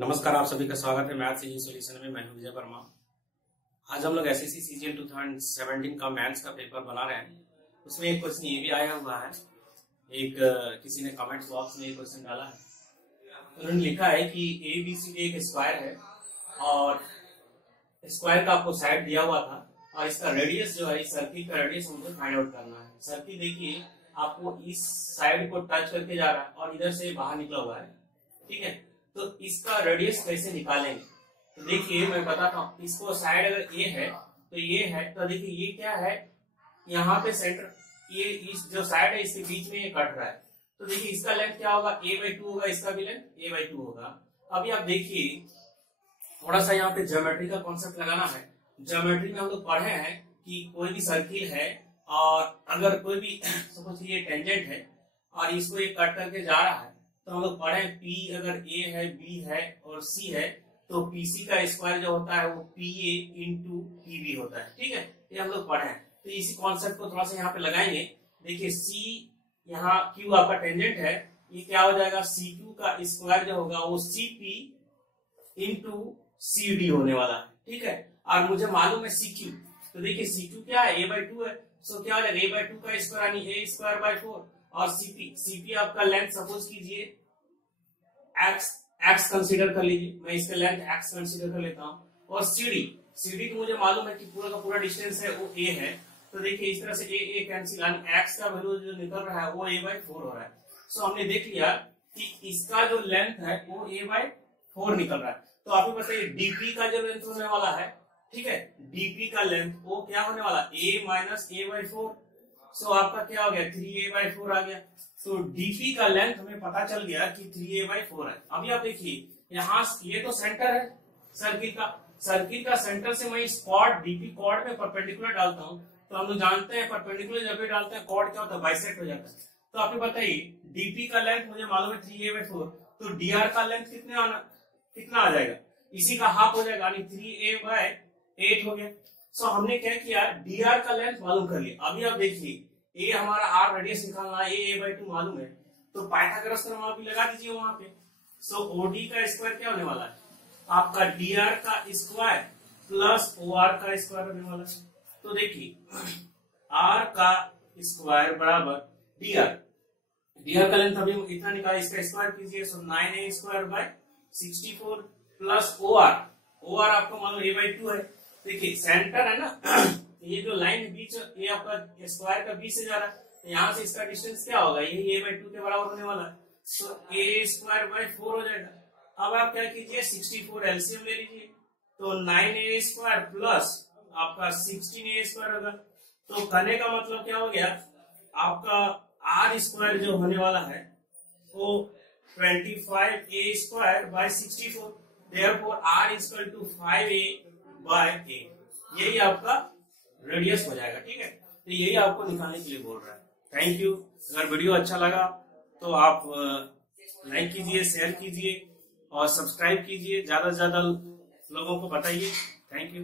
नमस्कार, आप सभी का स्वागत है मैथ्स इजी सॉल्यूशन में। मैं हूं विजय वर्मा। आज हम लोग एसएससी सीजीएल 2017 का मैथ्स का पेपर बना रहे हैं। उसमें एक क्वेश्चन ये भी आया हुआ है। किसी ने कमेंट बॉक्स में एक क्वेश्चन डाला है। उन्होंने लिखा है कि ABC एक स्क्वायर है और स्क्वायर का आपको साइड दिया हुआ था और इसका रेडियस जो है, इस सर्किल का रेडियस हमको फाइंड आउट करना है। सर्किल देखिए आपको इस साइड को टच करके जा रहा है और इधर से बाहर निकला हुआ है, ठीक है। तो इसका रेडियस कैसे निकालेंगे? तो देखिए मैं बताता हूँ। इसको साइड अगर ए है तो ये है, तो देखिए ये क्या है, यहाँ पे सेंटर, ये इस जो साइड है इसके बीच में ये कट रहा है। तो देखिए इसका लेंथ क्या होगा, a/2 होगा, इसका भी लेंथ a/2 होगा। अभी आप देखिए थोड़ा सा यहाँ पे ज्योमेट्री का कॉन्सेप्ट लगाना है। ज्योमेट्री में हम लोग पढ़े हैं कि कोई भी सर्किल है और अगर कोई भी सपोज ये टेंजेंट है और इसको ये कट करके जा रहा है, तो हम लोग पढ़े P अगर A है, B है और C है तो PC का स्क्वायर जो होता है वो PA इंटू PB होता है, ठीक है। ये हम लोग पढ़े हैं। तो इसी कॉन्सेप्ट को थोड़ा सा यहाँ पे लगाएंगे। देखिए C यहाँ Q आपका टेंजेंट है, ये क्या हो जाएगा, C2 का स्क्वायर जो होगा वो CP इंटू CD होने वाला है, ठीक है। और मुझे मालूम है CQ, तो देखिए C2 क्या है, a/2 है। सो क्या हो जाएगा, a/2 का स्क्वायर यानी a²/4 और CP आपका लेंथ सपोज कीजिए x कंसीडर कर लीजिए, मैं इसका लेंथ x कंसीडर कर लेता हूँ। और CD तो मुझे मालूम है कि पूरा का पूरा डिस्टेंस है वो a है। तो देखिए इस तरह से a कैंसिल, x का वैल्यू जो निकल रहा है वो a/4 हो रहा है। सो हमने देख लिया कि इसका जो लेंथ है वो a/4 निकल रहा है। तो आप ही बताइए DP का जो लेंथ होने वाला है, ठीक है, DP का लेंथ वो क्या होने वाला, a - a/4। सो आपका क्या हो गया, 3a/4 आ गया। तो DP का लेंथ हमें पता चल गया कि 3a/4 है। अभी आप देखिए यहाँ ये तो सेंटर है सर्किल का सेंटर से मैं इस कॉर्ड DP कॉर्ड में परपेंडिकुलर डालता हूँ। तो हम लोग जानते हैं परपेंडिकुलर जब भी डालते हैं कॉर्ड क्या होता है, बाइसेक्ट हो जाता है। तो आप बताइए DP का लेंथ मुझे मालूम है 3a/4, तो DR का लेंथ कितना आ जाएगा, इसी का हाफ हो जाएगा यानी 3a/8 हो गया। सो हमने क्या किया, DR का लेंथ मालूम कर लिया। अभी आप देखिए ए हमारा R रेडियस निकालना है, a/2 मालूम है, तो पाइथागोरस का मान भी लगा दीजिए वहां पे। सो OD का स्क्वायर क्या होने वाला है, आपका DR का स्क्वायर प्लस OR का स्क्वायर होने वाला है। तो देखिए R का स्क्वायर बराबर DR का लेंथ अभी इतना निकाला, इसका स्क्वायर कीजिए। सो 9a² / 64 प्लस OR आपको मालूम a/2 है। देखिए सेंटर है ना, ये जो लाइन बीच ये आपका स्क्वायर का बीच से जा रहा है, तो यहाँ से इसका डिस्टेंस क्या होगा, यही a/2 के बराबर होने वाला है। तो a²/4 हो जाएगा। अब आप क्या कीजिए, 64 एलसीएम ले लीजिए, तो 9a² प्लस आपका 16a² होगा। तो करने का मतलब क्या हो गया, आपका R² जो होने वाला है वो 25a² / 64। Therefore R = 5a/8। यही आपका रेडियस हो जाएगा, ठीक है। तो यही आपको निकालने के लिए बोल रहा है। Thank you. अगर वीडियो अच्छा लगा तो आप लाइक कीजिए, शेयर कीजिए और सब्सक्राइब कीजिए, ज्यादा से ज्यादा लोगों को बताइए। Thank you.